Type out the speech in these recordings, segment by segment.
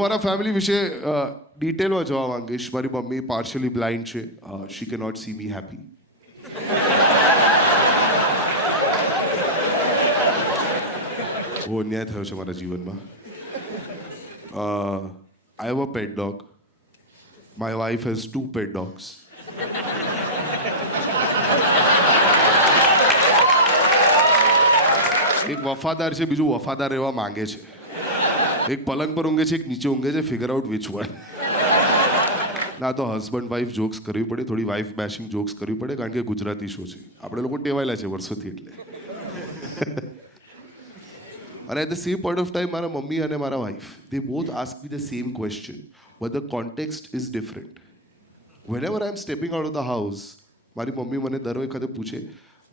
મારા ફેમિલી વિશે ડિટેલમાં જવા માંગીશ. મારી મમ્મી પાર્શિયલી બ્લાઇન્ડ છે. શી કે નોટ સી મી હેપી. બહુ અન્યાય થયો છે મારા જીવનમાં. I have a pet dog. My wife has 2 pet dogs. એક વફાદાર છે, બીજું વફાદાર રહેવા માંગે છે. એક પલંગ પર ઊંઘે છે, એક નીચે ઊંઘે છે. Figure out which one. ના તો હસબન્ડ વાઇફ જોક્સ કરવી પડે, થોડી વાઇફ બેશિંગ જોક્સ કરવી પડે, કારણ કે ગુજરાતી શો છે. આપણે લોકો ટેવાયેલા છે વર્ષોથી એટલે. અને at the same point of time મારા મમ્મી અને મારા wife they both ask me the same question but the context is different. Whenever I am stepping out of the house, મારી મમ્મી મને દર વખતે પૂછે,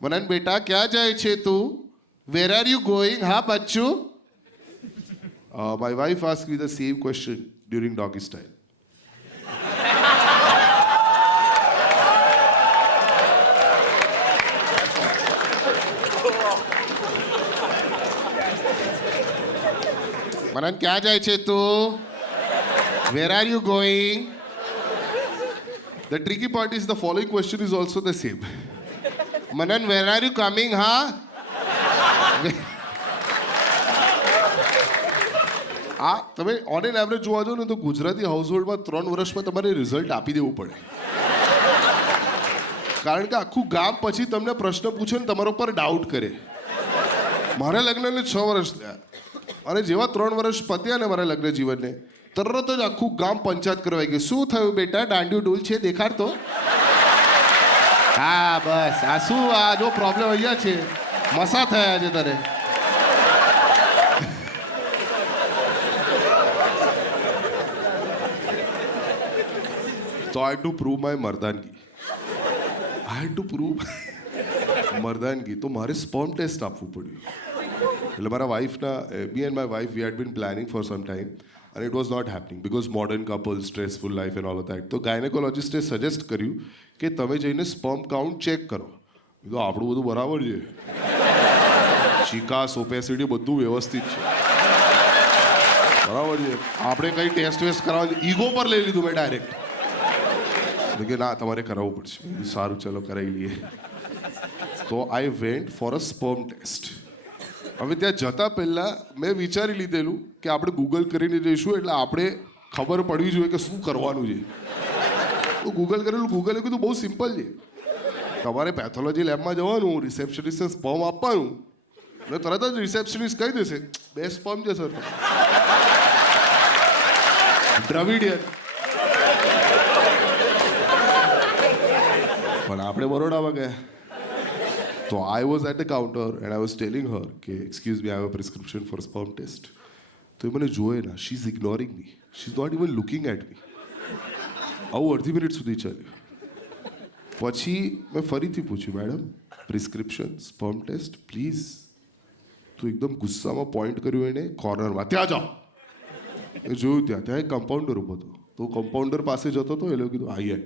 મનન બેટા ક્યાં જાય છે તું? Where are you going? હા બચ્ચું. My wife asked me the same question during doggy style. Manan, kya jai che tu? Where are you going? The tricky part is the following question is also the same. Manan, where are you coming, huh? આ તમે on an average જોવા જાઓ ને તો ગુજરાતી હાઉસહોલ્ડમાં 3 વર્ષમાં તમારે result આપી દેવું પડે. કારણ કે આખું ગામ પછી તમને પ્રશ્ન પૂછે ને તમારા ઉપર ડાઉટ કરે. મારા લગ્નને 6 વર્ષ થયા અને જેવા 3 વર્ષ પત્યા ને મારા લગ્ન જીવનને તરત જ આખું ગામ પંચાયત કરવાઈ ગયું. શું થયું બેટા, દાંડિયું ડોલ છે દેખાડતો? હા બસ આ શું, આ જો પ્રોબ્લેમ અહીંયા છે, મસા થયા છે તારે. So I had to prove my મર્દાનગી. તો મારે સ્પર્મ ટેસ્ટ આપવું પડ્યું. એટલે મારા વાઇફના me and my wife we had been planning for some time and it was not happening because modern couple, stressful life and all of that. તો ગાયનેકોલોજિસ્ટે suggest કર્યું કે તમે જઈને સ્પર્મ કાઉન્ટ ચેક કરો. તો આપણું બધું બરાબર છે, ચિકાસ ઓપેસિટી બધું વ્યવસ્થિત છે, બરાબર છે. આપણે કંઈ ટેસ્ટ વેસ્ટ કરાવવા ઈગો પર લઈ લીધું મેં ડાયરેક્ટ કે ના તમારે કરાવવું પડશે. સારું ચલો કરાવી લઈએ. તો I went for a sperm test. હવે ત્યાં જતાં પહેલાં મેં વિચારી લીધેલું કે આપણે ગૂગલ કરીને જઈશું એટલે આપણે ખબર પડવી જોઈએ કે શું કરવાનું છે. તો ગૂગલ કરેલું, ગૂગલે કીધું બહુ સિમ્પલ છે, તમારે પેથોલોજી લેબમાં જવાનું, રિસેપ્શનિસ્ટને સ્પર્મ આપવાનું અને તરત જ રિસેપ્શનિસ્ટ કહી દેશે 2 સ્પર્મ છે સર. દ્રવિડિયન. પણ આપણે બરોડામાં ગયા. તો I was at the counter and I was telling her કે excuse me, I have a prescription for sperm test. તો એ મને જોયે ના, she is ignoring me, she is not even looking at me. આવું અડધી મિનિટ સુધી ચાલ્યું. પછી મેં ફરીથી પૂછ્યું, madam prescription sperm test please. તો એકદમ ગુસ્સામાં પોઈન્ટ કર્યું એને કોર્નરમાં, ત્યાં જાઓ. એ જોયું ત્યાં એક કમ્પાઉન્ડર ઊભો હતો. તો કમ્પાઉન્ડર પાસે જતો હતો, એ લોકો કીધું આઈએ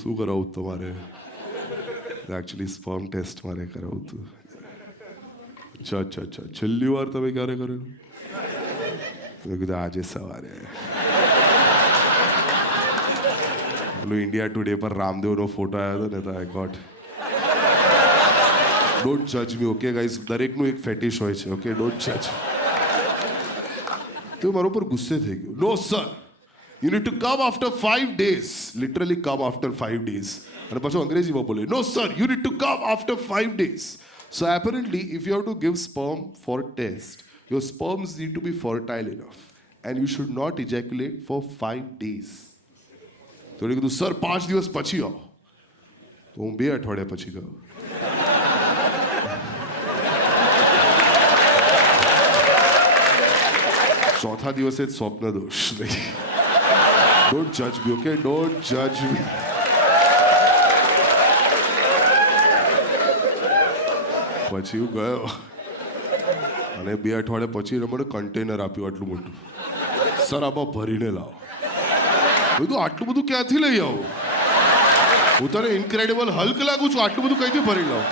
શું કરાવું તમારે? એકચ્યુઅલી સ્પર્મ ટેસ્ટ મારે કરાવું હતું. અચ્છા છેલ્લી વાર તમે ક્યારે કરેલું? મેં કીધું આજે સવારે. પેલું ઇન્ડિયા ટુડે પર રામદેવનો ફોટો આવ્યો હતો ને, તો આઈ ગોટ. ડોન્ટ જજ મી, ઓકે ગાઈઝ, દરેકનું એક ફેટિશ હોય છે, ઓકે, ડોન્ટ જજ. તો મારા ઉપર ગુસ્સે થઈ ગયો. નો sir, you need to come after 5 days. Literally come after 5 days. અને પછી અંગ્રેજીમાં બોલે, no sir, you need to come after 5 days. So apparently if you have to give sperm for test, your sperms need to be fertile enough and you should not ejaculate for 5 days. તો એને કીધું sir 5 દિવસ પછી આવો. તો હું 2 અઠવાડિયા પછી ગયો. ચોથા દિવસે જ સ્વપ્ન દોષ. Don't judge me, okay? Don't judge me. પછી હું ગયો અને 2 અઠવાડિયા પછી મને કન્ટેનર આપ્યું આટલું મોટું. સર આમાં ભરીને લાવો. બધું આટલું બધું ક્યાંથી લઈ આવું? હું તને ઇન્ક્રેડિબલ હલ્ક લાગુ છું, આટલું બધું કઈથી ભરી લાવું?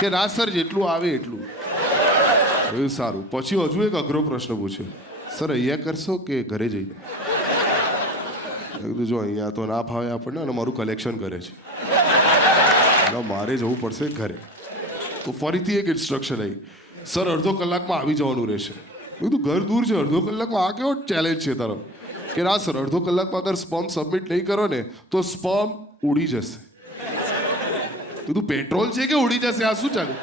કે ના સર જેટલું આવે એટલું. એ સારું. પછી હજુ એક અઘરો પ્રશ્ન પૂછ્યો, સર અહીંયા કરશો કે ઘરે જઈને? મેં કીધું જો અહીંયા તો ના ફાવે આપણને, અને મારું કલેક્શન કરે છે, એટલે મારે જવું પડશે ઘરે. તો ફરીથી એક ઇન્સ્ટ્રક્શન આવી, સર અડધો કલાકમાં આવી જવાનું રહેશે. મેં કીધું ઘર દૂર છે, અડધો કલાકમાં આ કેવો ચેલેન્જ છે તારો? કે ના સર, અડધો કલાકમાં અગર સ્પર્મ સબમિટ નહીં કરો ને તો સ્પર્મ ઉડી જશે. કીધું પેટ્રોલ છે કે ઉડી જશે, આ શું ચાલે?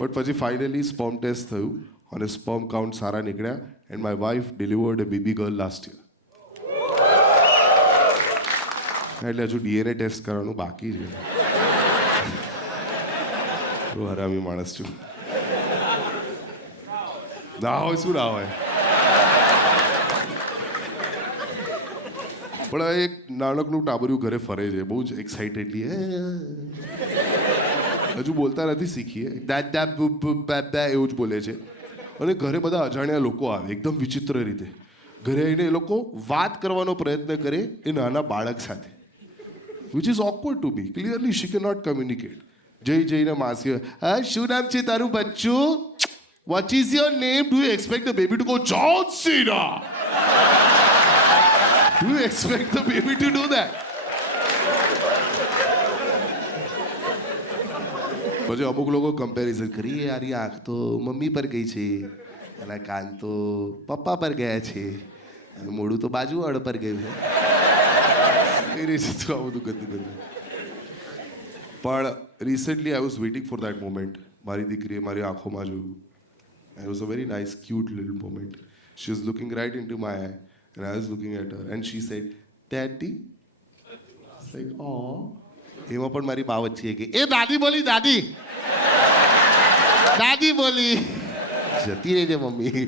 બટ પછી ફાઇનલી સ્પર્મ ટેસ્ટ થયું અને સ્પર્મ કાઉન્ટ સારા નીકળ્યા and my wife delivered A baby girl last year. એટલે હજુ DNA ટેસ્ટ કરવાનું બાકી છે. બહુ હરામી માણસ છું. ના હોય શું ના હોય. પણ એક નાનકનું ટાબરિયું ઘરે ફરે છે, બહુ જ એક્સાઇટેડલી. હજુ બોલતા નથી શીખીએ, એવું જ બોલે છે. અને ઘરે બધા અજાણ્યા લોકો આવે એકદમ વિચિત્ર રીતે. ઘરે આવીને એ લોકો વાત કરવાનો પ્રયત્ન કરે એ નાના બાળક સાથે, which is awkward to be. Clearly she can not communicate. જઈને માસી, હા શું નામ છે તારું બચ્ચું? What is your name? Do you expect the baby to go John Cena? Do you expect the baby to do that? પછી અમુક લોકો કમ્પેરિઝન કરી, યારી આંખ તો મમ્મી પર ગઈ છે, અને કાન તો પપ્પા પર ગયા છે, અને મોઢું તો બાજુવાળો પર ગયું છે. એ રીતે તો આ બધું ગંદુ ગંદુ. પણ recently I was waiting for that moment. મારી દીકરીએ મારી આંખોમાં જોયું. It was a very nice, cute little moment. She was looking right into my eye, and I was looking at her, and she said, "Daddy." I was like, "Oh." એમાં પણ મારી મા વચ્ચે કે એ દાદી બોલી, દાદી દાદી બોલી. જતી રહેજે મમ્મી.